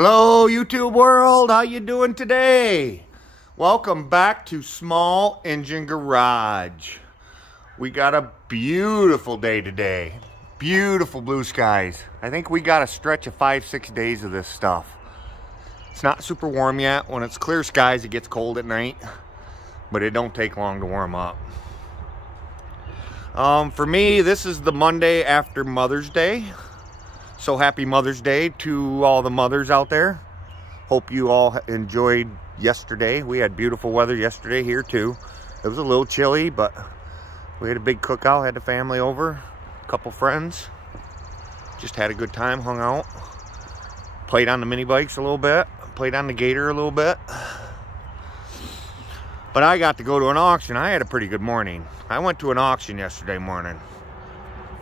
Hello YouTube world, how you doing today? Welcome back to Small Engine Garage. We got a beautiful day today. Beautiful blue skies. I think we got a stretch of 5-6 days of this stuff. It's not super warm yet. When it's clear skies, it gets cold at night, but it don't take long to warm up. For me, this is the Monday after Mother's Day. So happy Mother's Day to all the mothers out there. Hope you all enjoyed yesterday. We had beautiful weather yesterday here too. It was a little chilly, but we had a big cookout, had the family over, a couple friends. Just had a good time, hung out. Played on the mini bikes a little bit, played on the Gator a little bit. But I got to go to an auction. I had a pretty good morning. I went to an auction yesterday morning.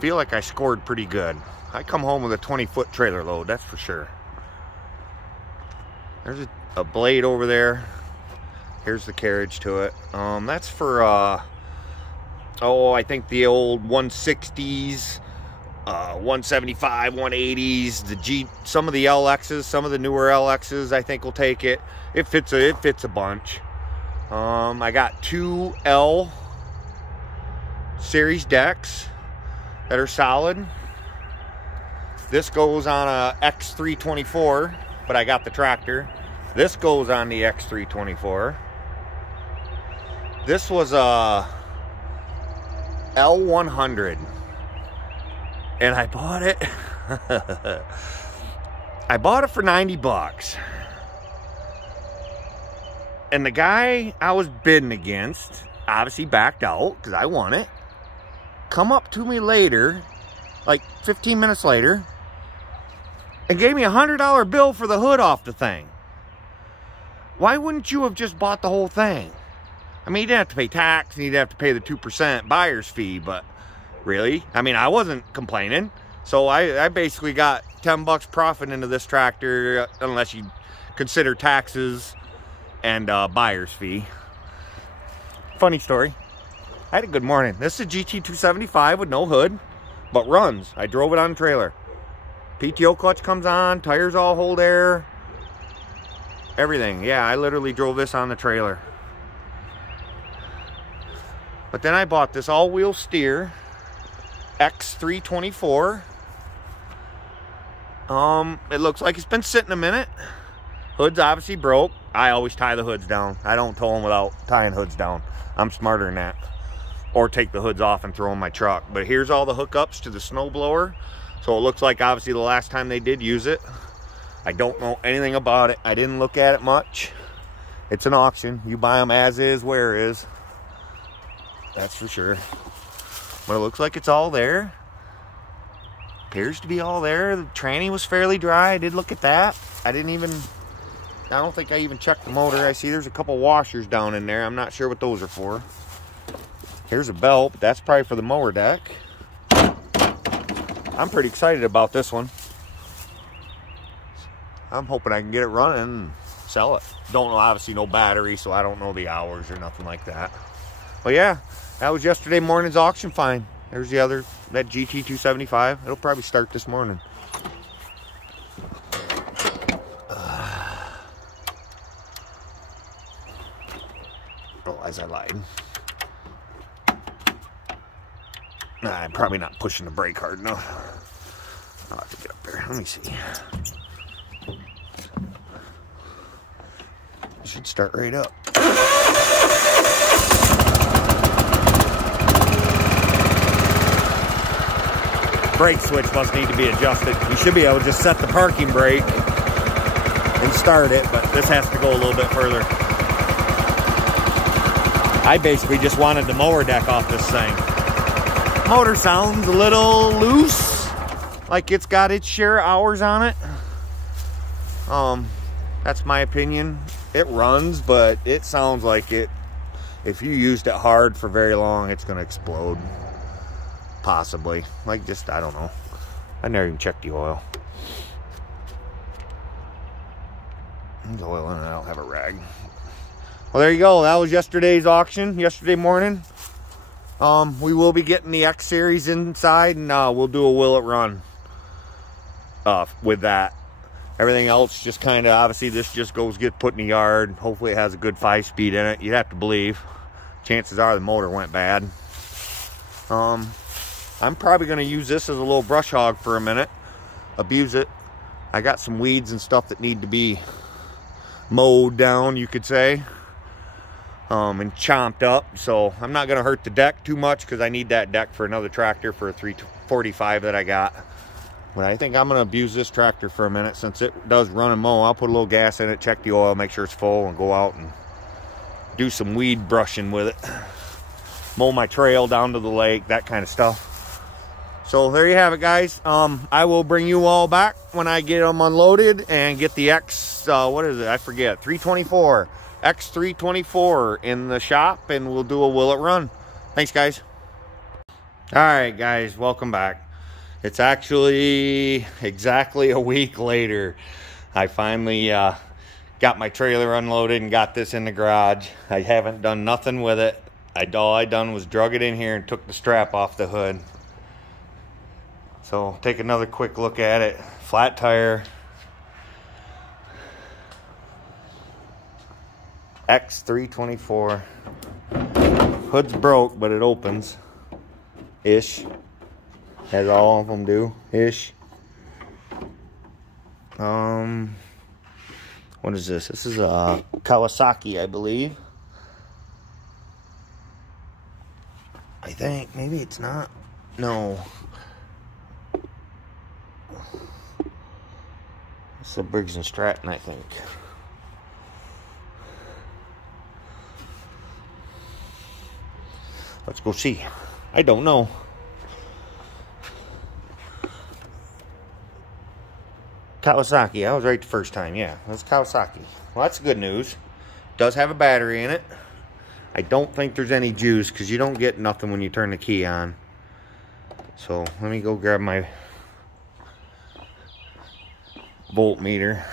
Feel like I scored pretty good. I come home with a 20-foot trailer load, that's for sure. There's a blade over there. Here's the carriage to it. That's for, I think the old 160s, 175, 180s, some of the LXs, some of the newer LXs, I think will take it. It fits a bunch. I got 2 L series decks that are solid. This goes on a X324, but I got the tractor. This goes on the X324. This was a L100, and I bought it. I bought it for 90 bucks. And the guy I was bidding against obviously backed out because I won it. Come up to me later, like 15 minutes later, and gave me a $100 bill for the hood off the thing. Why wouldn't you have just bought the whole thing? I mean, you didn't have to pay tax and you didn't have to pay the 2% buyer's fee, but really? I mean, I wasn't complaining. So I basically got 10 bucks profit into this tractor, unless you consider taxes and buyer's fee. Funny story. I had a good morning. This is a GT275 with no hood, but runs. I drove it on the trailer. PTO clutch comes on, tires all hold air, everything. Yeah, I literally drove this on the trailer. But then I bought this all-wheel steer X324. It looks like it's been sitting a minute. Hood's obviously broke. I always tie the hoods down. I don't tow them without tying hoods down. I'm smarter than that. Or take the hoods off and throw in my truck. But here's all the hookups to the snowblower. So it looks like obviously the last time they did use it. I don't know anything about it. I didn't look at it much. It's an auction. You buy them as is, where is. That's for sure. But it looks like it's all there. Appears to be all there. The tranny was fairly dry. I did look at that. I don't think I even checked the motor. I see there's a couple washers down in there. I'm not sure what those are for. Here's a belt, but that's probably for the mower deck. I'm pretty excited about this one. I'm hoping I can get it running and sell it. Don't know, obviously no battery, so I don't know the hours or nothing like that. But yeah, that was yesterday morning's auction find. There's the other, that GT275. It'll probably start this morning. Oh, as I lied. Nah, I'm probably not pushing the brake hard enough. I'll have to get up there. Let me see. Should start right up. Brake switch must need to be adjusted. You should be able to just set the parking brake and start it, but this has to go a little bit further. I basically just wanted the mower deck off this thing. Motor sounds a little loose, like it's got its share of hours on it. That's my opinion. It runs, but it sounds like it, if you used it hard for very long, it's gonna explode. Possibly. Like, just, I don't know. I never even checked the oil. There's oil in it. I don't have a rag. Well, there you go. That was yesterday's auction, yesterday morning. We will be getting the X series inside, and we'll do a will it run with that. Everything else just kind of, obviously this just get put in the yard. Hopefully it has a good 5-speed in it. You'd have to believe. Chances are the motor went bad. I'm probably going to use this as a little brush hog for a minute. Abuse it. I got some weeds and stuff that need to be mowed down, you could say. And chomped up. So I'm not going to hurt the deck too much because I need that deck for another tractor for a 345 that I got. But I think I'm going to abuse this tractor for a minute since it does run and mow. I'll put a little gas in it, check the oil, make sure it's full, and go out and do some weed brushing with it. Mow my trail down to the lake, that kind of stuff. So there you have it, guys. I will bring you all back when I get them unloaded and get the what is it? I forget. 324. X324 in the shop, and we'll do a will it run. Thanks, guys. All right, guys, welcome back. It's actually exactly a week later. I finally got my trailer unloaded and got this in the garage. I haven't done nothing with it. All I done was drug it in here and took the strap off the hood. So take another quick look at it. Flat tire. X324. Hood's broke, but it opens. Ish. As all of them do. Ish. What is this? This is a Kawasaki, I believe. I think. Maybe it's not. No. It's a Briggs & Stratton, I think. Let's go see. I don't know. Kawasaki. I was right the first time. Yeah, that's Kawasaki. Well, that's good news. Does have a battery in it. I don't think there's any juice because you don't get nothing when you turn the key on. So let me go grab my voltmeter.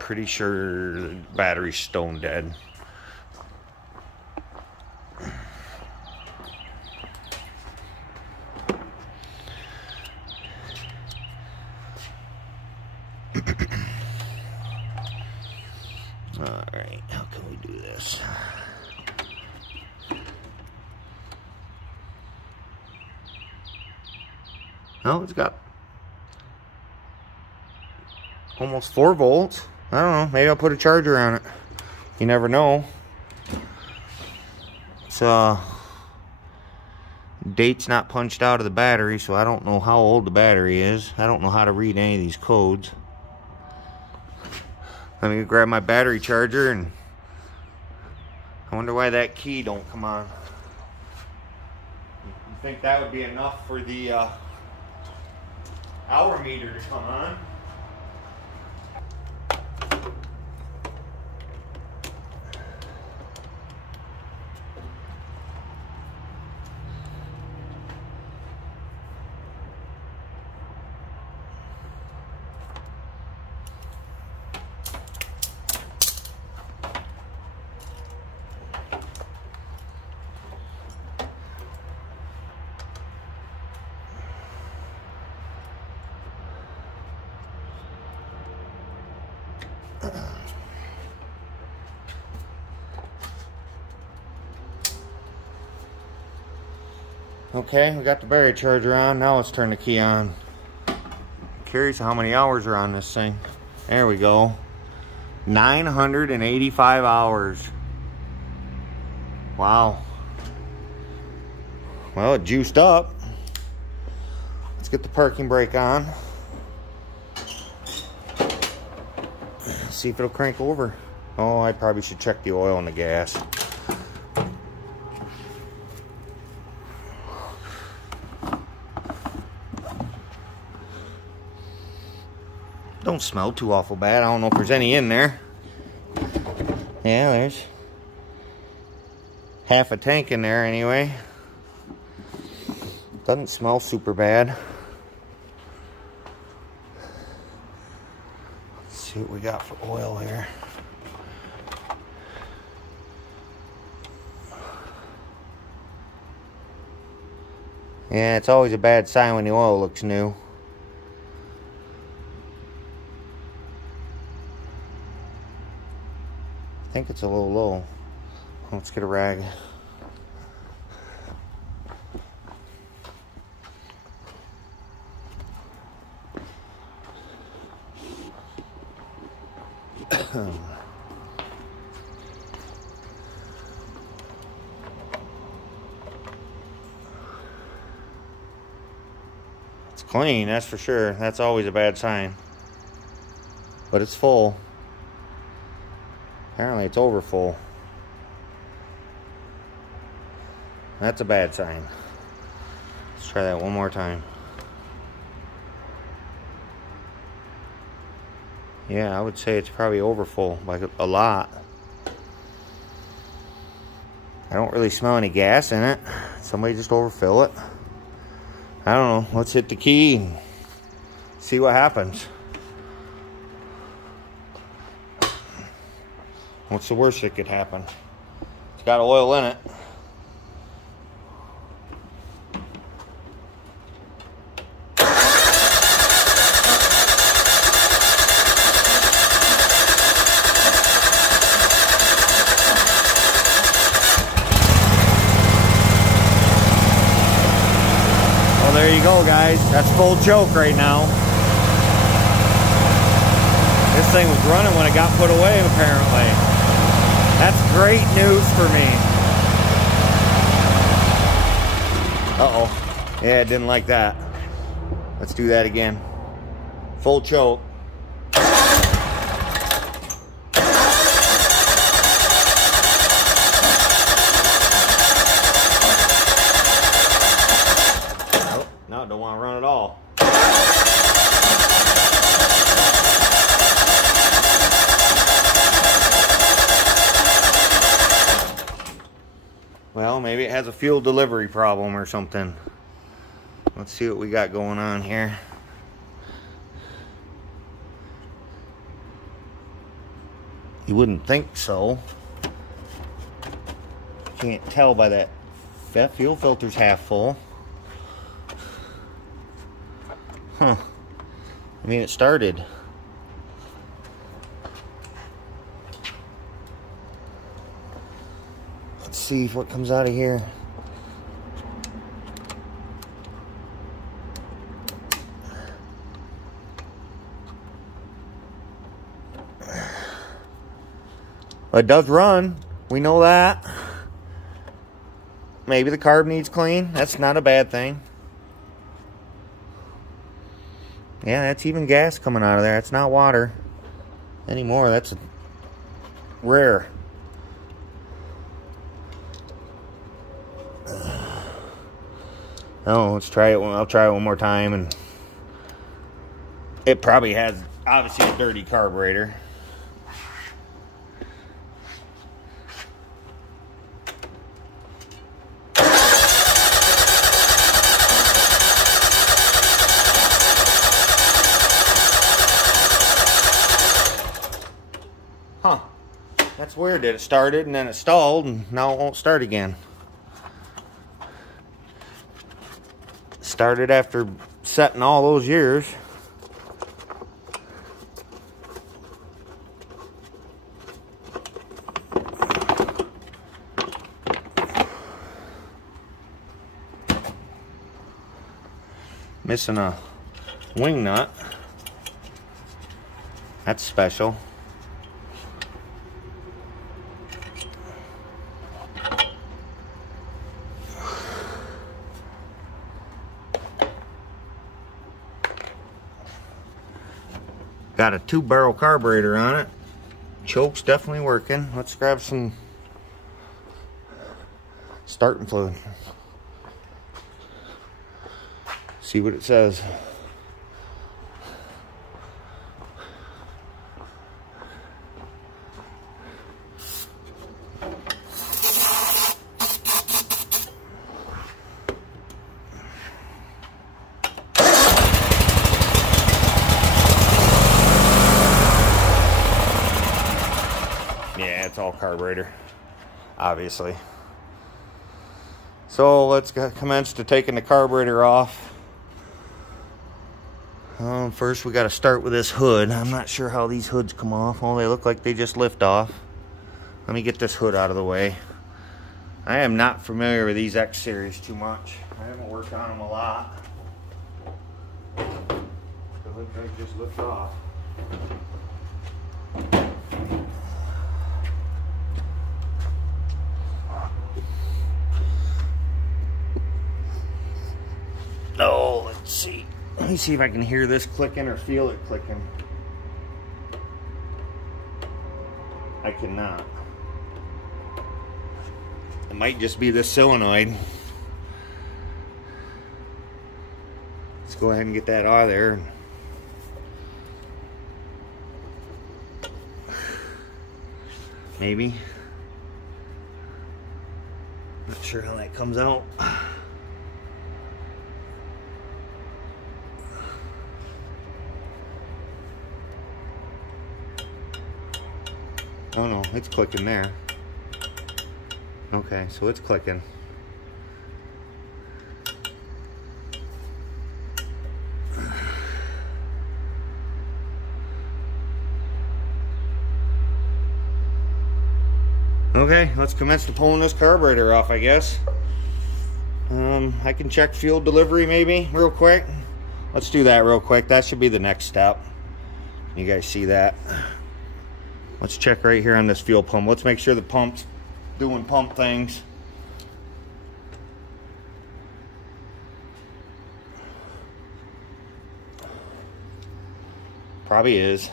Pretty sure the battery's stone dead. Alright, how can we do this? Oh, it's got almost 4 volts. I don't know, maybe I'll put a charger on it. You never know. It's date's not punched out of the battery, so I don't know how old the battery is. I don't know how to read any of these codes. Let me grab my battery charger, and I wonder why that key don't come on. You think that would be enough for the hour meter to come on? Okay, we got the battery charger on. Now let's turn the key on. I'm curious how many hours are on this thing. There we go. 985 hours. Wow. Well, it juiced up. Let's get the parking brake on. See if it'll crank over. Oh, I probably should check the oil and the gas. Don't smell too awful bad. I don't know if there's any in there. Yeah, there's half a tank in there anyway. Doesn't smell super bad. Let's see what we got for oil here. Yeah, it's always a bad sign when the oil looks new. I think it's a little low. Let's get a rag. It's clean, that's for sure. That's always a bad sign. But it's full. Apparently it's over full. That's a bad sign. Let's try that one more time. Yeah, I would say it's probably over full, like a lot. I don't really smell any gas in it. Somebody just overfill it. I don't know. Let's hit the key and see what happens. What's the worst that could happen? It's got oil in it. There you go, guys. That's full choke right now. This thing was running when it got put away, apparently. That's great news for me. Uh-oh. Yeah, didn't like that. Let's do that again. Full choke. No, don't want to run at all. Well, maybe it has a fuel delivery problem or something. Let's see what we got going on here. You wouldn't think so. Can't tell by that fuel filter's half full. Huh. I mean, it started. Let's see what comes out of here. It does run. We know that. Maybe the carb needs clean. That's not a bad thing. Yeah, that's even gas coming out of there. It's not water anymore. That's rare. Oh, let's try it. I'll try it one more time. And it probably has, obviously, a dirty carburetor. Huh. That's weird that it started and then it stalled and now it won't start again. Started after setting all those years. Missing a wing nut. That's special. Got a 2-barrel carburetor on it. Choke's definitely working. Let's grab some starting fluid. See what it says. Yeah, it's all carburetor, obviously. So let's commence to taking the carburetor off. First we got to start with this hood. I'm not sure how these hoods come off. Oh, they look like they just lift off. Let me get this hood out of the way. I am not familiar with these X series too much. I haven't worked on them a lot. They look like they just lift off. Oh, let's see. Let me see if I can hear this clicking or feel it clicking. I cannot. It might just be this solenoid. Let's go ahead and get that out of there. Maybe. Not sure how that comes out. Oh no, it's clicking there. Okay, so it's clicking. Okay, let's commence to pulling this carburetor off, I guess. I can check fuel delivery maybe real quick. Let's do that real quick. That should be the next step. You guys see that? Let's check right here on this fuel pump. Let's make sure the pump's doing pump things. Probably is.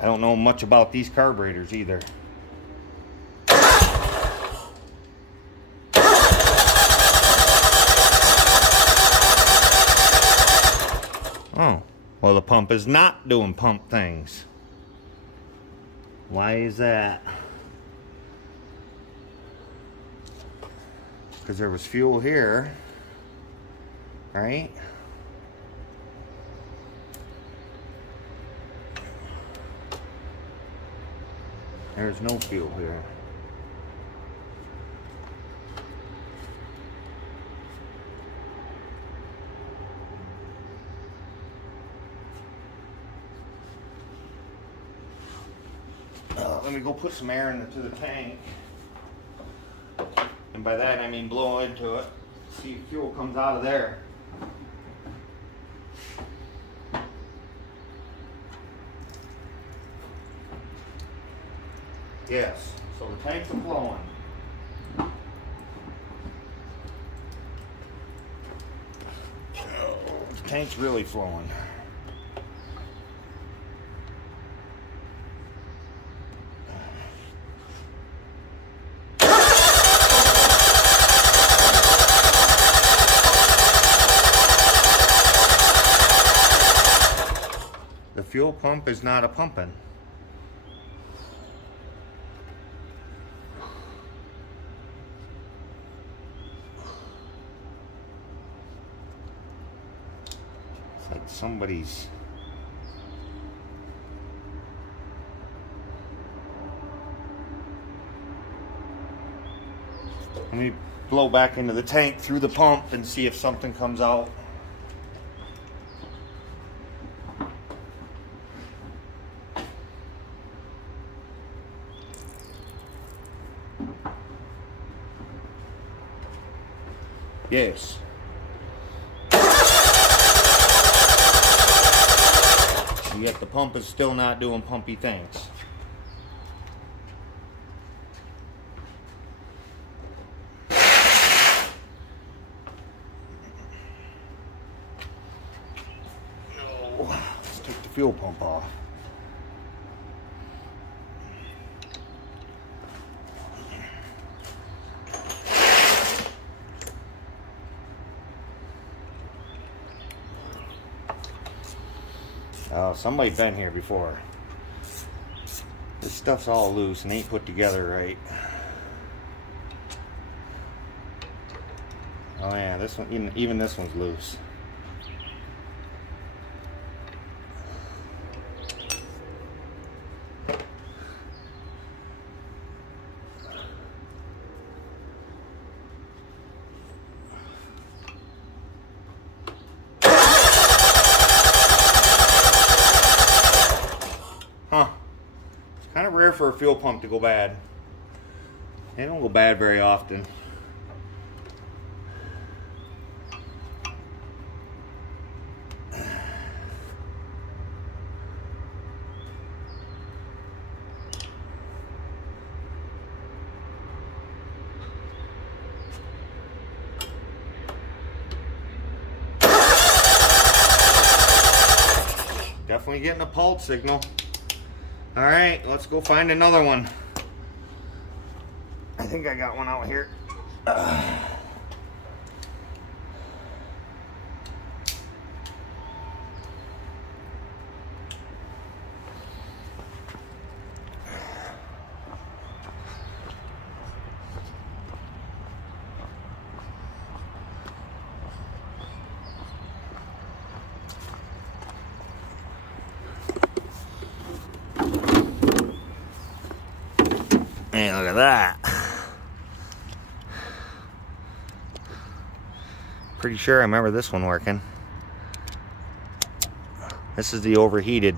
I don't know much about these carburetors either. Oh, well, the pump is not doing pump things. Why is that? Because there was fuel here, right? There's no fuel here. Let me go put some air into the tank. And by that I mean blow into it. See if fuel comes out of there. Yes, so the tanks are flowing. The tank's really flowing. The fuel pump is not a pumping. It's like somebody's... Let me blow back into the tank through the pump and see if something comes out. Yes. And yet the pump is still not doing pumpy things. Let's take the fuel pump off. Oh, somebody's been here before. This stuff's all loose and ain't put together right. Oh yeah, this one, even this one's loose. Kind of rare for a fuel pump to go bad. They don't go bad very often. Definitely getting a pulse signal. All right, let's go find another one. I think I got one out here. Hey, look at that. Pretty sure I remember this one working. This is the overheated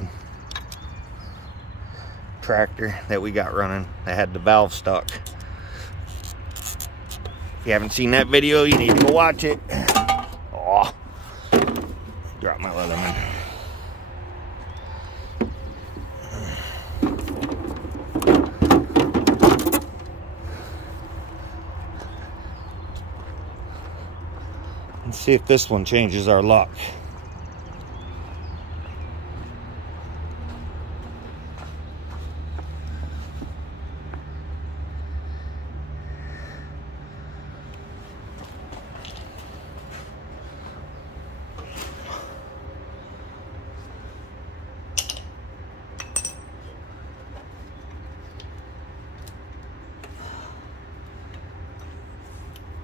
tractor that we got running that had the valve stuck. If you haven't seen that video, you need to go watch it. Oh, dropped my Leatherman. Let's see if this one changes our luck.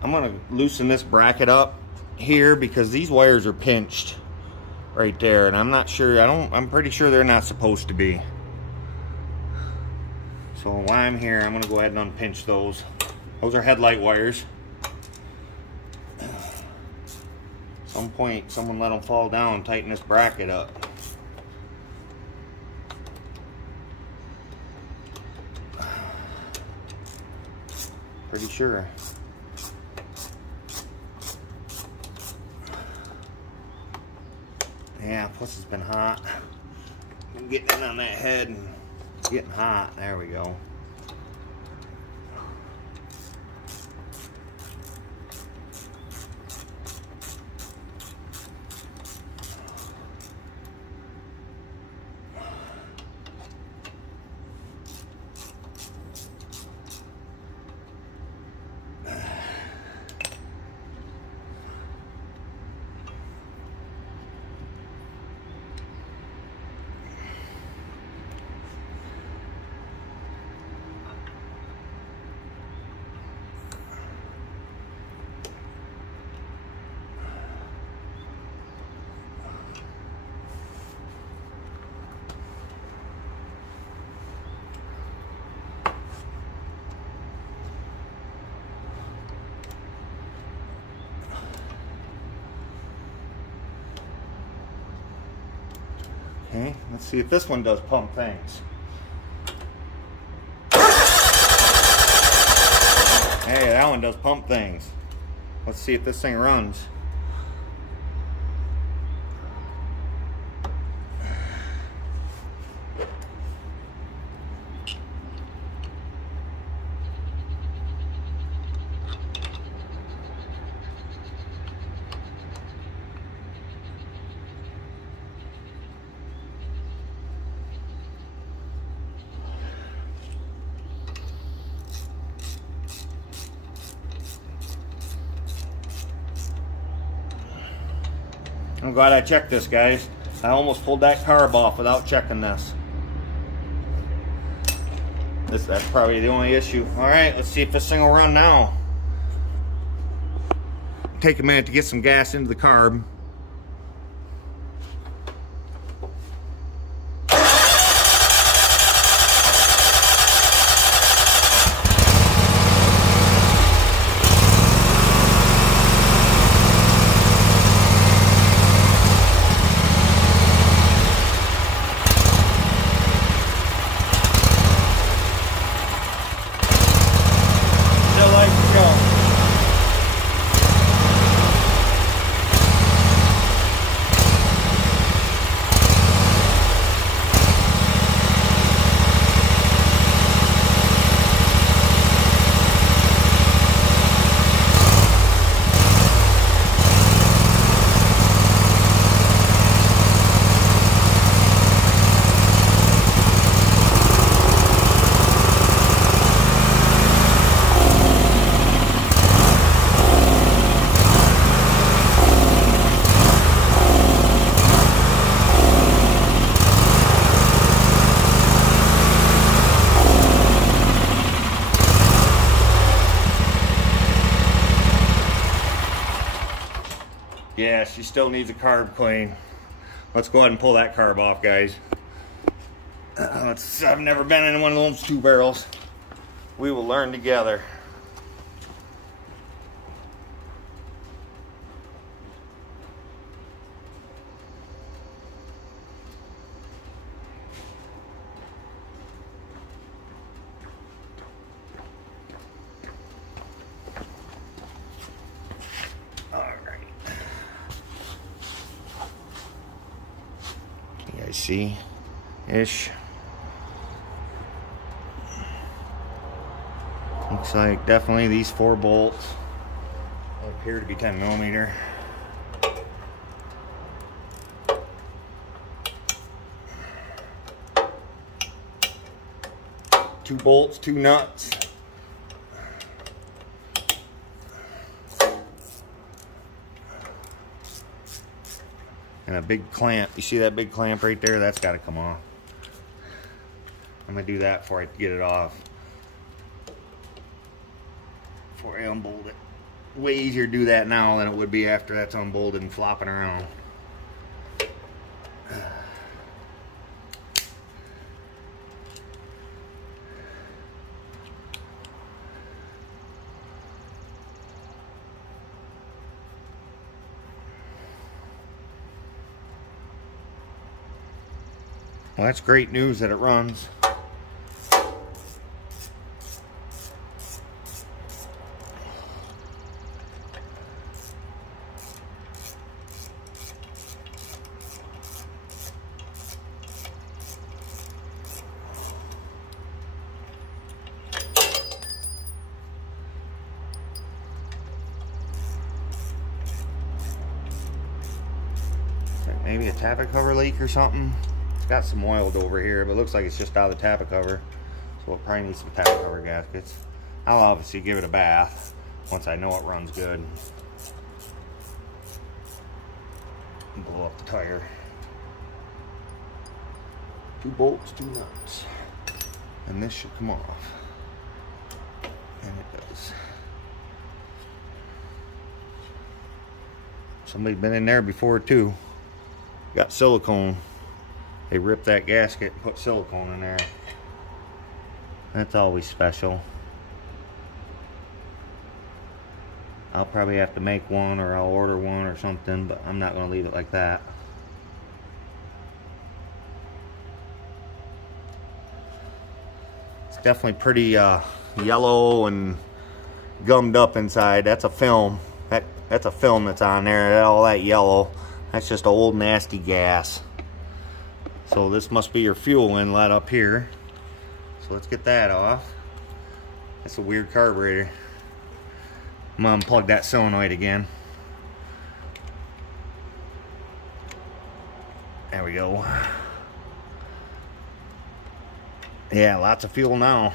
I'm gonna loosen this bracket up here because these wires are pinched right there, and I'm not sure, I'm pretty sure they're not supposed to be. So while I'm here, I'm gonna go ahead and unpinch those. Those are headlight wires. At some point, someone let them fall down and tighten this bracket up. Pretty sure. Yeah, plus it's been hot. I'm getting in on that head and it's getting hot. There we go. Okay, let's see if this one does pump things. Hey, that one does pump things. Let's see if this thing runs. I'm glad I checked this, guys. I almost pulled that carb off without checking this. That's probably the only issue. All right, let's see if this thing will run now. Take a minute to get some gas into the carb. Yeah, she still needs a carb clean. Let's go ahead and pull that carb off, guys. I've never been in one of those 2 barrels. We will learn together. See-ish. Looks like definitely these 4 bolts appear to be 10mm. Two bolts, 2 nuts. And a big clamp. You see that big clamp right there? That's got to come off. I'm going to do that before I get it off. Before I unbolt it. Way easier to do that now than it would be after that's unbolted and flopping around. Well, that's great news that it runs. Maybe a tappet cover leak or something. It's got some oiled over here, but it looks like it's just out of the tappet cover. So we'll probably need some tappet cover gaskets. I'll obviously give it a bath once I know it runs good. And blow up the tire. 2 bolts, 2 nuts. And this should come off. And it does. Somebody's been in there before too. Got silicone. They ripped that gasket and put silicone in there. That's always special. I'll probably have to make one, or I'll order one or something, but I'm not going to leave it like that. It's definitely pretty yellow and gummed up inside. That's a film. That's a film that's on there. All that yellow. That's just old nasty gas. So this must be your fuel inlet up here. So let's get that off. That's a weird carburetor. I'm gonna unplug that solenoid again. There we go. Yeah, lots of fuel now.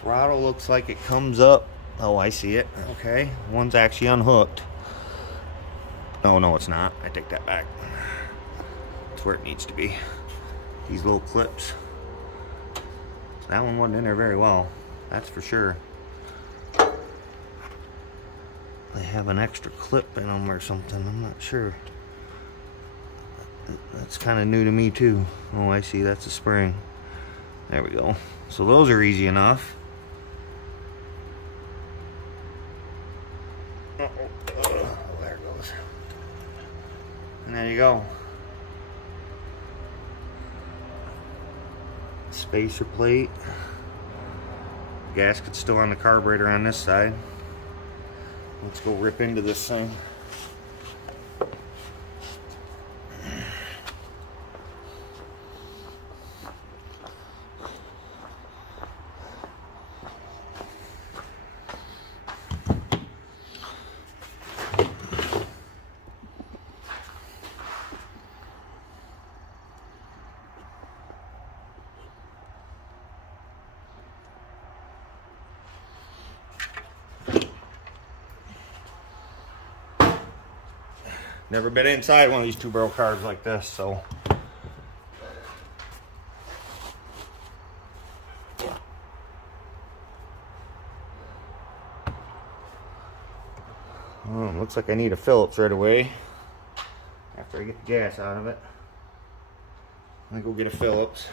Throttle looks like it comes up. Oh, I see it. Okay, one's actually unhooked. Oh, no, it's not. I take that back. It's where it needs to be. These little clips. That one wasn't in there very well. That's for sure. They have an extra clip in them or something. I'm not sure. That's kind of new to me too. Oh, I see. That's a spring. There we go. So those are easy enough. There it goes. And there you go. Spacer plate. Gasket's still on the carburetor on this side. Let's go rip into this thing. Never been inside one of these 2-barrel carbs like this, so Looks like I need a Phillips right away. After I get the gas out of it, I'm gonna go get a Phillips.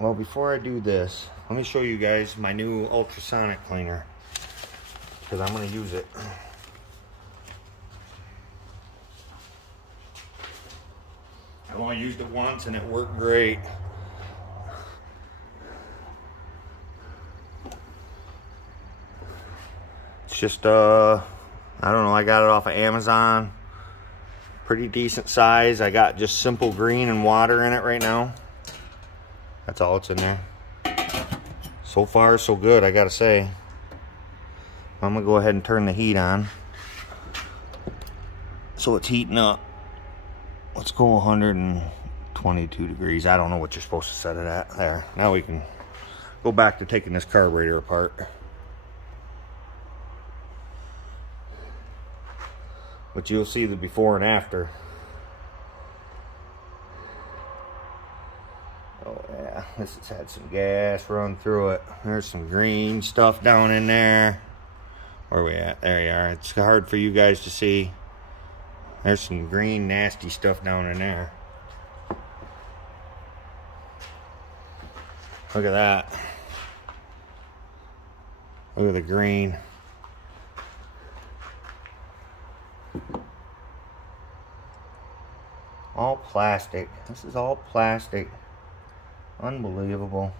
Well, before I do this, let me show you guys my new ultrasonic cleaner, because I'm going to use it. I only used it once and it worked great. It's just, I don't know, I got it off of Amazon. Pretty decent size. I got just simple green and water in it right now. That's all it's in there. So far, so good, I gotta say. I'm gonna go ahead and turn the heat on. So it's heating up. Let's go 122 degrees. I don't know what you're supposed to set it at. There. Now we can go back to taking this carburetor apart. But you'll see the before and after. Oh yeah, this has had some gas run through it. There's some green stuff down in there. Where are we at? There you are. It's hard for you guys to see. There's some green nasty stuff down in there. Look at that. Look at the green. All plastic. This is all plastic. Unbelievable.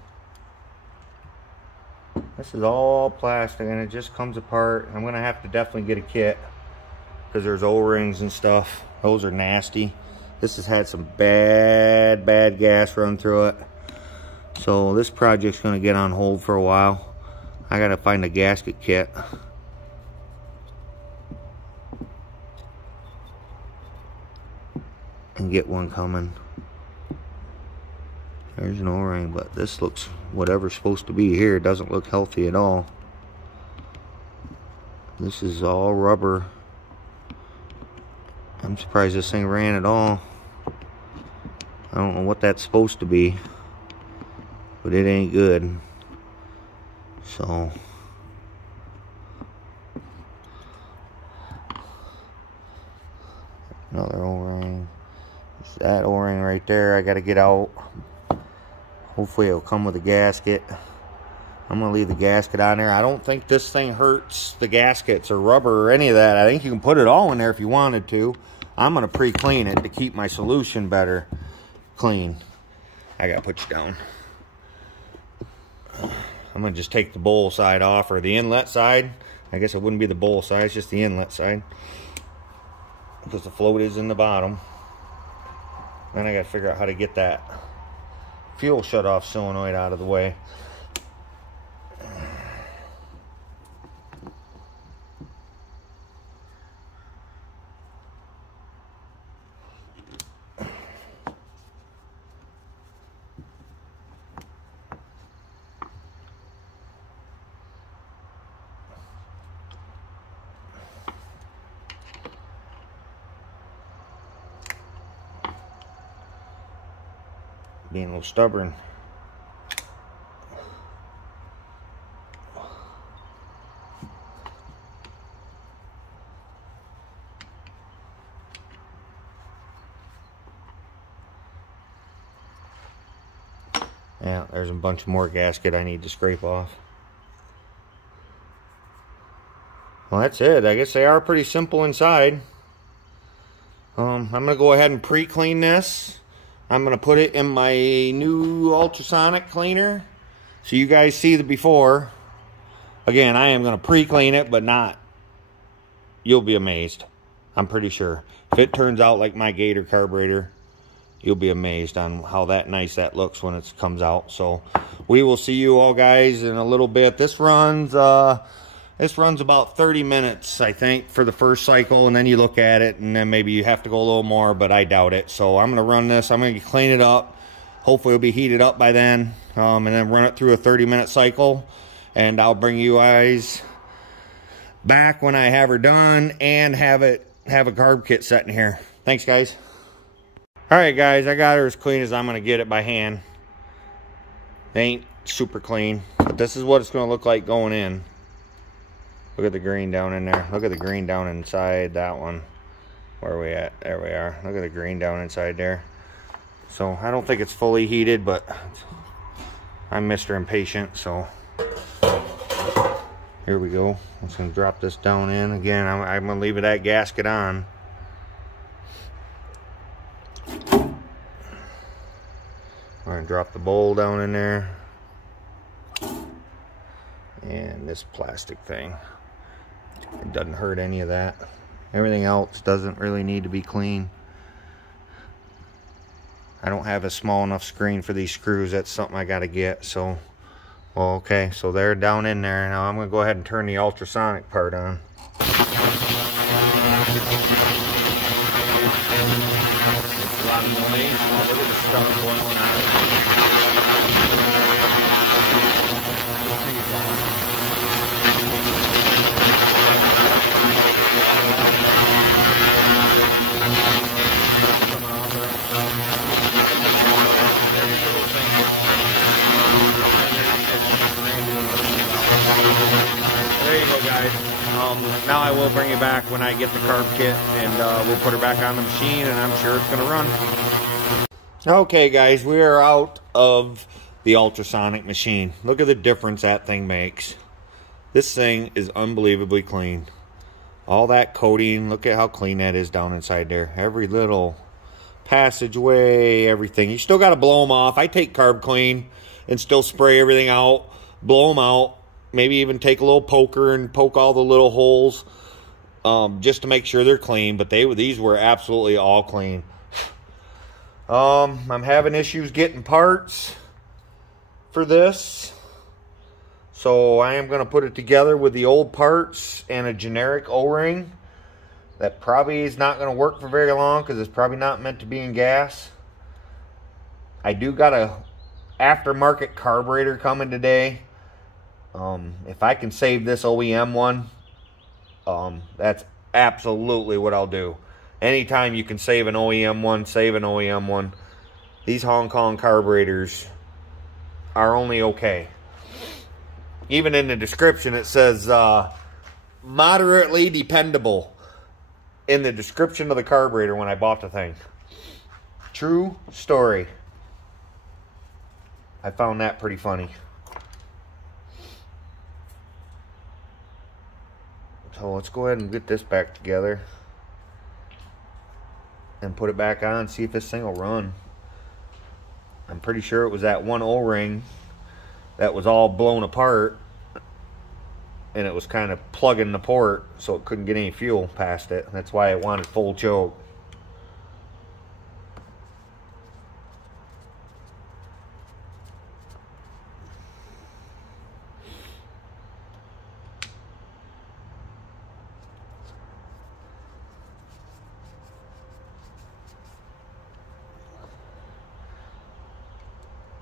This is all plastic and it just comes apart. I'm gonna have to definitely get a kit because there's O-rings and stuff. Those are nasty. This has had some bad gas run through it. So this project's gonna get on hold for a while. I gotta find a gasket kit. And get one coming. There's an O-ring, but this looks, whatever's supposed to be here, doesn't look healthy at all. This is all rubber. I'm surprised this thing ran at all. I don't know what that's supposed to be, but it ain't good. So another O-ring. There's that O-ring right there. I gotta get out. Hopefully it'll come with a gasket. I'm gonna leave the gasket on there. I don't think this thing hurts the gaskets or rubber or any of that. I think you can put it all in there if you wanted to. I'm gonna pre-clean it to keep my solution better clean. I gotta put you down. I'm gonna just take the bowl side off, or the inlet side. I guess it wouldn't be the bowl side, it's just the inlet side, because the float is in the bottom. Then I gotta figure out how to get that fuel shut-off solenoid out of the way. Being a little stubborn. Yeah, there's a bunch more gasket I need to scrape off. Well, that's it. I guess they are pretty simple inside. I'm gonna go ahead and pre-clean this. I'm gonna put it in my new ultrasonic cleaner so you guys see the before. Again, I am gonna pre-clean it, but not you'll be amazed. I'm pretty sure. If it turns out like my Gator carburetor, you'll be amazed on how nice that looks when it comes out. So we will see you all guys in a little bit. This runs about 30 minutes, I think, for the first cycle, and then you look at it, and then maybe you have to go a little more, but I doubt it. So I'm gonna run this. I'm gonna clean it up. Hopefully it'll be heated up by then, and then run it through a 30-minute cycle, and I'll bring you guys back when I have her done and have a carb kit set in here. Thanks, guys. All right, guys, I got her as clean as I'm gonna get it by hand. It ain't super clean, but this is what it's gonna look like going in. Look at the green down in there. Look at the green down inside that one. Where are we at? There we are. Look at the green down inside there. So I don't think it's fully heated, but I'm Mr. Impatient, so here we go. I'm just gonna drop this down in. Again, I'm gonna leave that gasket on. We're gonna drop the bowl down in there. And this plastic thing. It doesn't hurt any of that. Everything else doesn't really need to be clean. I don't have a small enough screen for these screws. That's something I gotta get. So, well, okay, so they're down in there. Now I'm gonna go ahead and turn the ultrasonic part on. It's a lot of noise. Look at the stuff going on. There you go, guys. Now I will bring you back when I get the carb kit, and we'll put her back on the machine, and I'm sure it's going to run. Okay, guys, we are out of the ultrasonic machine. Look at the difference that thing makes. This thing is unbelievably clean. All that coating, look at how clean that is down inside there. Every little passageway, everything. You still got to blow them off. I take carb clean and still spray everything out, blow them out. Maybe even take a little poker and poke all the little holes just to make sure they're clean. But these were absolutely all clean. I'm having issues getting parts for this. So I am going to put it together with the old parts and a generic O-ring. That probably is not going to work for very long because it's probably not meant to be in gas. I do got a aftermarket carburetor coming today. If I can save this OEM one, that's absolutely what I'll do. Anytime you can save an OEM one, save an OEM one. These Hong Kong carburetors are only okay. Even in the description it says moderately dependable in the description of the carburetor when I bought the thing. True story. I found that pretty funny. So let's go ahead and get this back together and put it back on and see if this thing will run. I'm pretty sure it was that one O-ring that was all blown apart, and it was kind of plugging the port so it couldn't get any fuel past it. That's why it wanted full choke.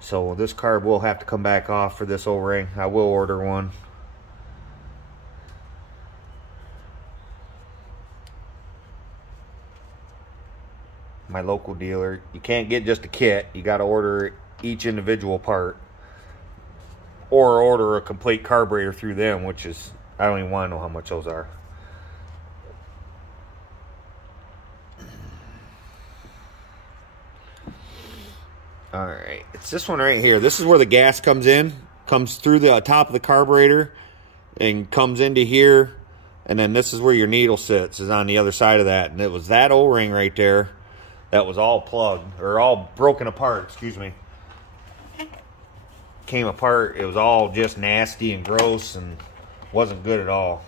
So this carb will have to come back off for this O-ring. I will order one. My local dealer. You can't get just a kit. You got to order each individual part. Or order a complete carburetor through them, which is, I don't even want to know how much those are. Alright, it's this one right here. This is where the gas comes in. Comes through the top of the carburetor and comes into here. And then this is where your needle sits, is on the other side of that. And it was that O-ring right there that was all plugged, or all broken apart, excuse me. Came apart. It was all just nasty and gross and wasn't good at all.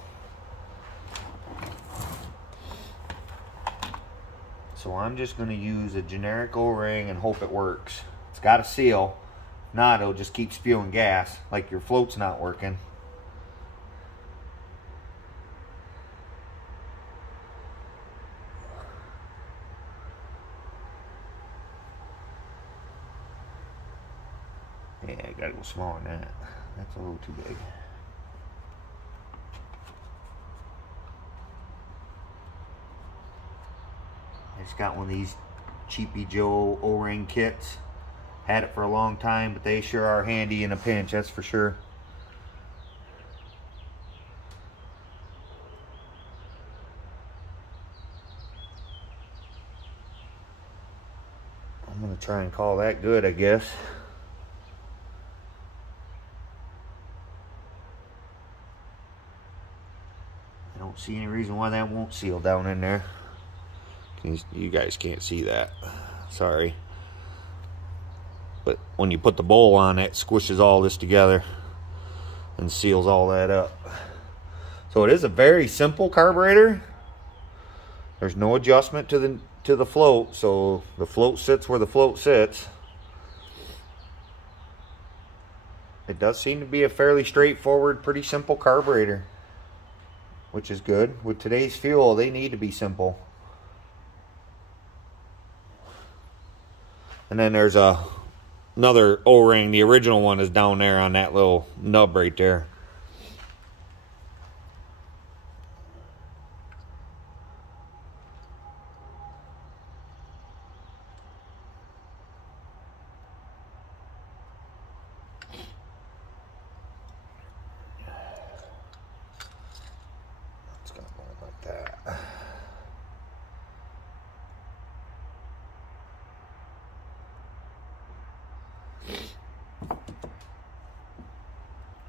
So I'm just going to use a generic O-ring and hope it works. It's got a seal. If not, it'll just keep spewing gas like your float's not working. Yeah, I gotta go smaller than that. That's a little too big. I just got one of these cheapy Joe O-ring kits. Had it for a long time, but they sure are handy in a pinch, that's for sure. I'm gonna try and call that good, I guess. I don't see any reason why that won't seal down in there. You guys can't see that, sorry. But when you put the bowl on, it squishes all this together and seals all that up. So it is a very simple carburetor. There's no adjustment to the float, so the float sits where the float sits. It does seem to be a fairly straightforward, pretty simple carburetor, which is good. With today's fuel, they need to be simple. And then there's another O-ring. The original one is down there on that little nub right there. It's gonna go like that.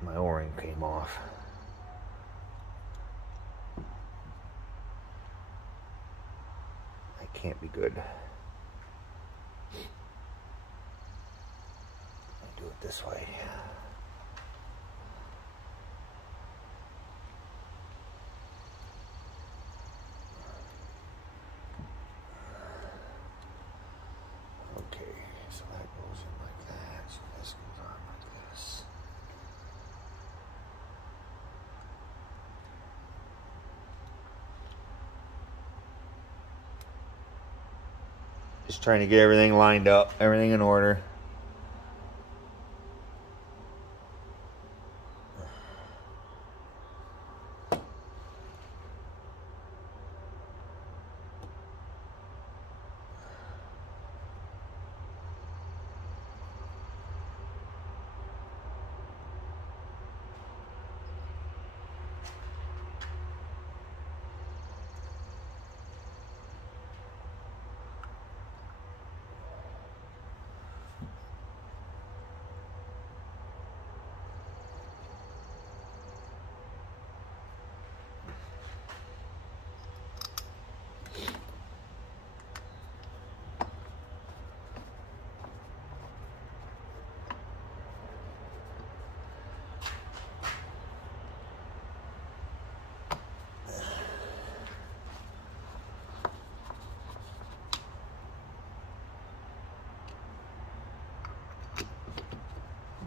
My O-ring came off. That can't be good. I'll do it this way. Okay, so that goes in like that. So this goes on like this. Just trying to get everything lined up, everything in order.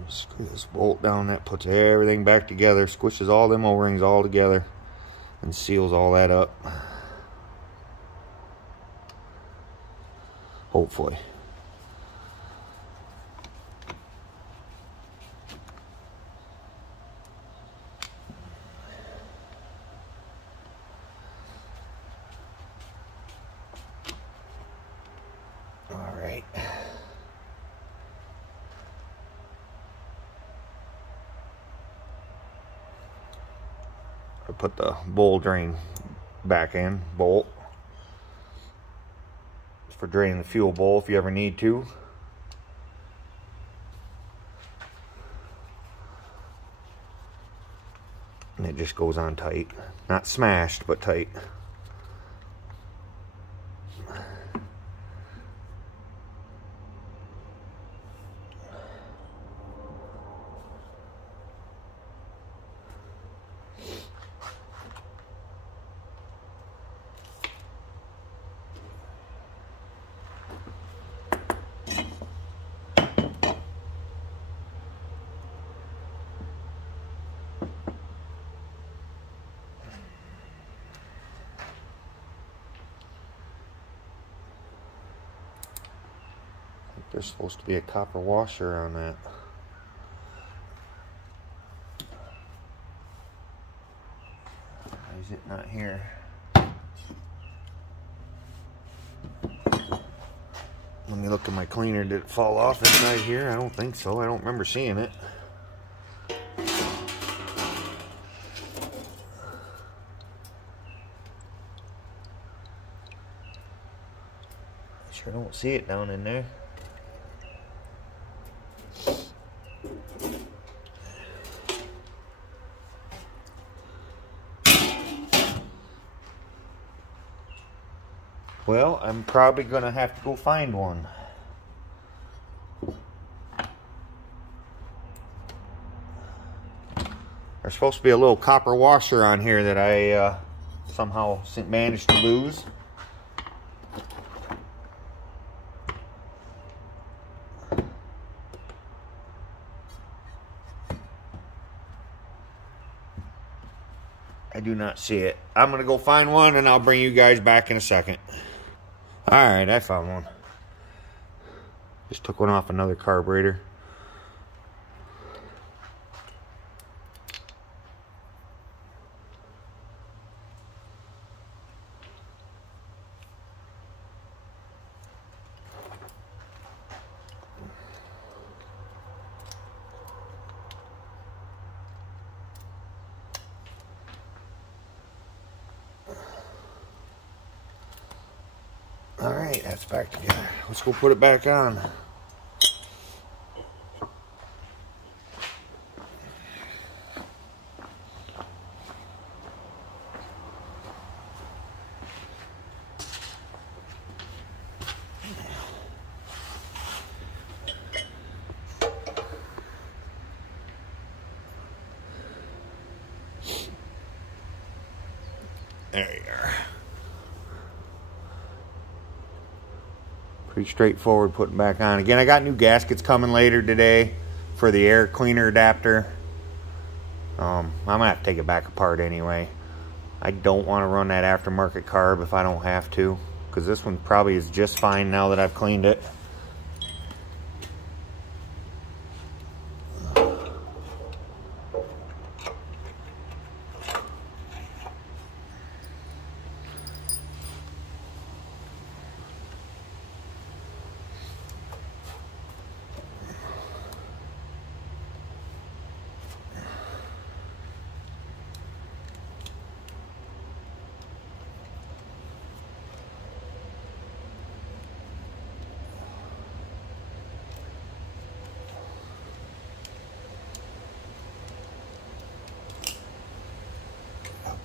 Screw this bolt down, that puts everything back together, squishes all them O-rings all together, and seals all that up. Hopefully. All right. I put the bowl drain back in, bolt. It's for draining the fuel bowl if you ever need to. And it just goes on tight. Not smashed, but tight. There's supposed to be a copper washer on that. Why is it not here? Let me look at my cleaner. Did it fall off inside here? I don't think so. I don't remember seeing it. Sure don't see it down in there. Well, I'm probably gonna have to go find one. There's supposed to be a little copper washer on here that I somehow managed to lose. I do not see it. I'm gonna go find one and I'll bring you guys back in a second. Alright, I found one. Just took one off another carburetor. Alright, that's back together. Let's go put it back on. There you are. Pretty straightforward putting back on. Again, I got new gaskets coming later today for the air cleaner adapter. I'm gonna have to take it back apart anyway. I don't want to run that aftermarket carb if I don't have to, because this one probably is just fine now that I've cleaned it.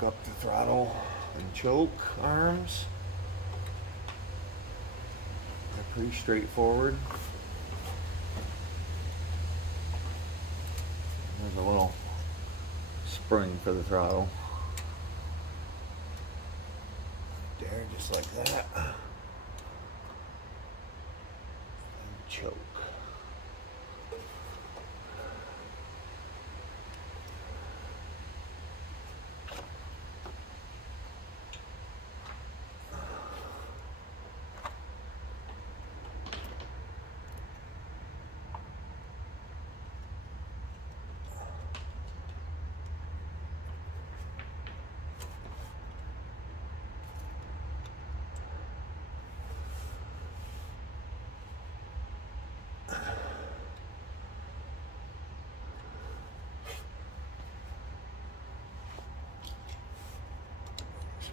Up the throttle and choke arms. They're pretty straightforward. There's a little spring for the throttle. There, just like that. And choke.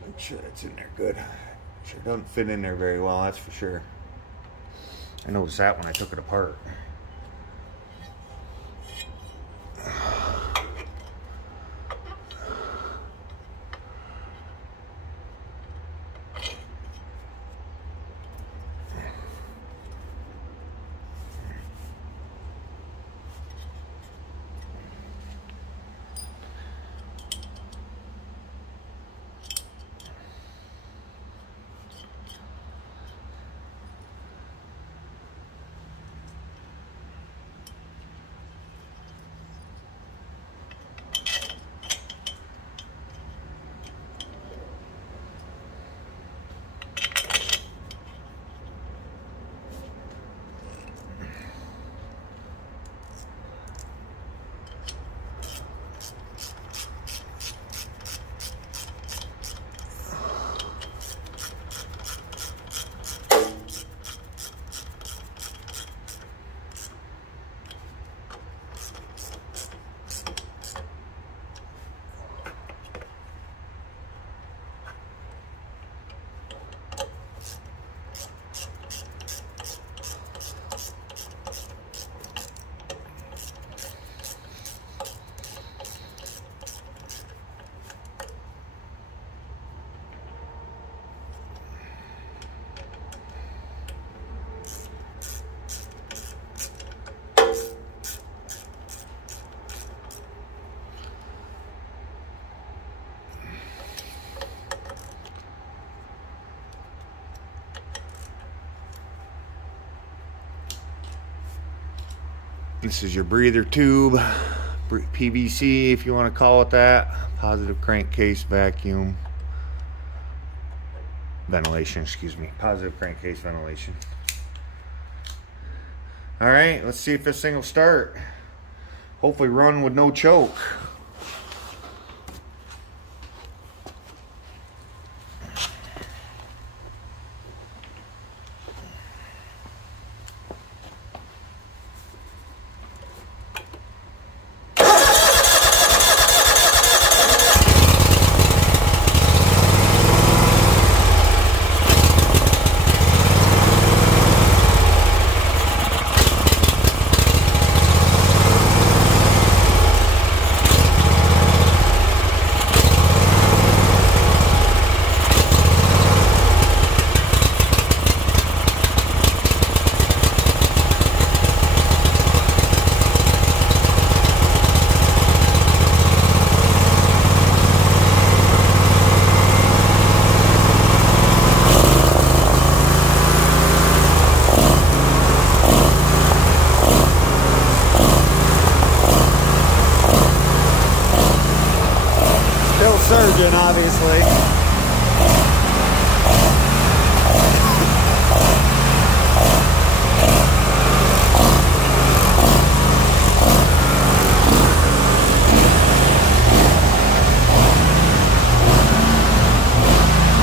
Make sure it's in there good. Sure doesn't fit in there very well, that's for sure. I noticed that when I took it apart. This is your breather tube, PVC if you want to call it that. Positive crankcase vacuum. Ventilation, excuse me. Positive crankcase ventilation. Alright, let's see if this thing will start. Hopefully run with no choke. Surgeon, obviously.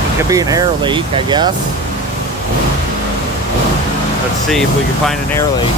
It could be an air leak, I guess. Let's see if we can find an air leak.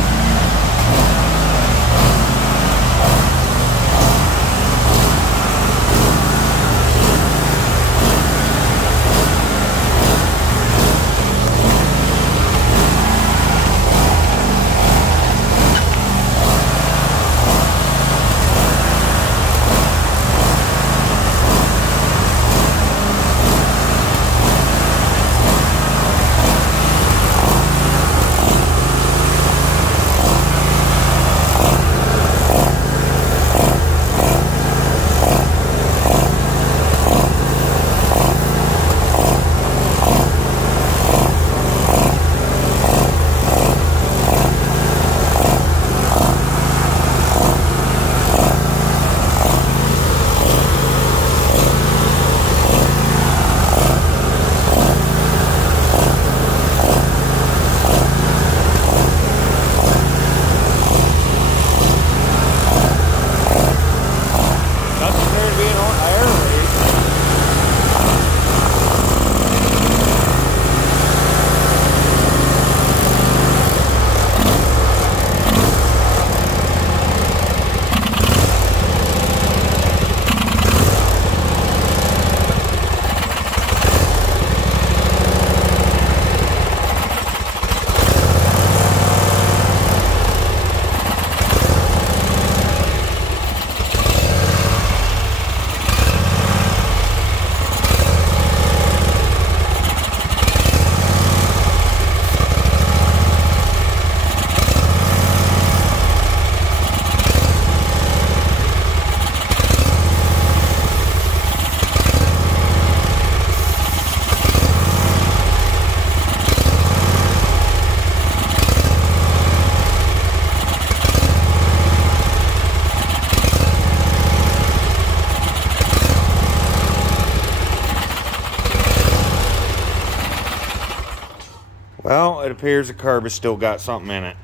Well, it appears the carb has still got something in it.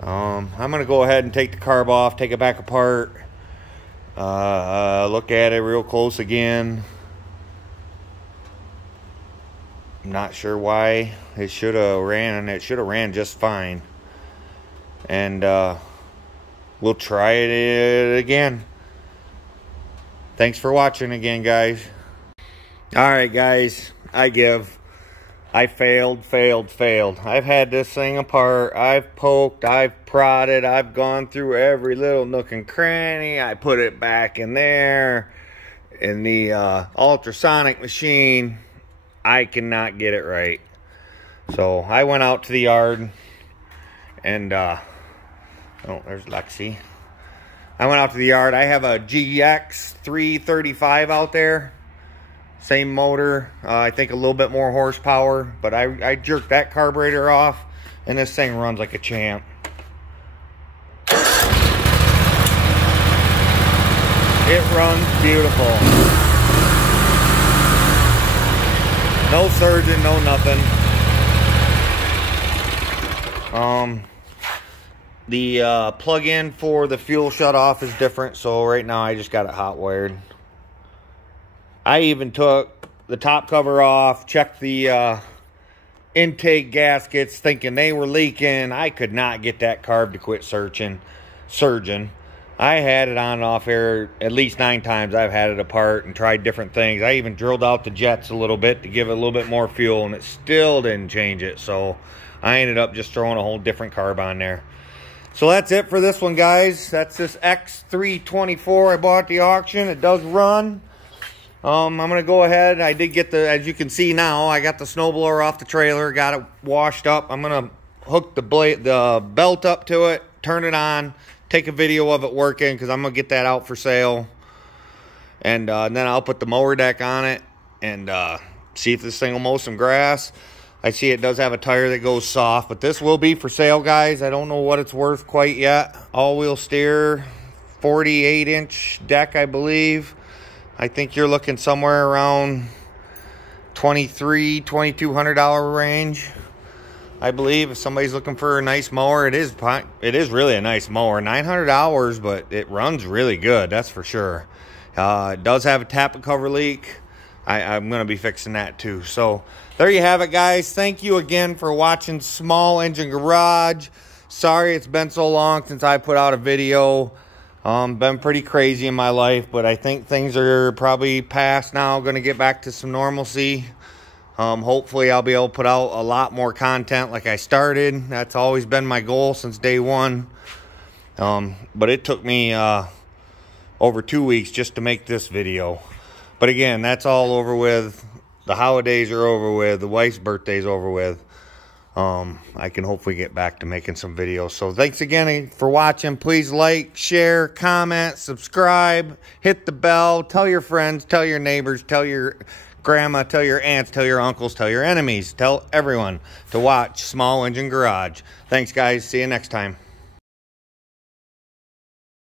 I'm going to go ahead and take the carb off, take it back apart, look at it real close again. I'm not sure why. It should have ran just fine. And we'll try it again. Thanks for watching again, guys. Alright, guys, I failed. I've had this thing apart. I've poked, I've prodded, I've gone through every little nook and cranny. I put it back in there in the ultrasonic machine. I cannot get it right. So I went out to the yard and oh, there's Lexi. I went out to the yard. I have a X325 out there. Same motor, I think a little bit more horsepower, but I jerked that carburetor off, and this thing runs like a champ. It runs beautiful. No surging, no nothing. The plug-in for the fuel shut-off is different, so right now I just got it hot wired. I even took the top cover off, checked the intake gaskets, thinking they were leaking. I could not get that carb to quit surging. I had it on and off here at least 9 times. I've had it apart and tried different things. I even drilled out the jets a little bit to give it a little bit more fuel, and it still didn't change it. So I ended up just throwing a whole different carb on there. So that's it for this one, guys. That's this X324 I bought at the auction. It does run. I'm going to go ahead. I did get the, as you can see now, I got the snowblower off the trailer, got it washed up. I'm going to hook the belt up to it, turn it on, take a video of it working, because I'm going to get that out for sale. And then I'll put the mower deck on it and see if this thing will mow some grass. I see it does have a tire that goes soft, but this will be for sale, guys. I don't know what it's worth quite yet. All-wheel steer, 48-inch deck, I believe. I think you're looking somewhere around $2,200 range, I believe. If somebody's looking for a nice mower, it is really a nice mower. $900, but it runs really good, that's for sure. It does have a tappet cover leak. I'm going to be fixing that too. So there you have it, guys. Thank you again for watching Small Engine Garage. Sorry it's been so long since I put out a video. Been pretty crazy in my life, but I think things are probably past now. Going to get back to some normalcy. Hopefully I'll be able to put out a lot more content like I started. That's always been my goal since day one. But it took me over 2 weeks just to make this video. But again, that's all over with. The holidays are over with. The wife's birthday's over with. I can hopefully get back to making some videos. So thanks again for watching. Please like, share, comment, subscribe, hit the bell, tell your friends, tell your neighbors, tell your grandma, tell your aunts, tell your uncles, tell your enemies, tell everyone to watch Small Engine Garage. Thanks, guys. See you next time.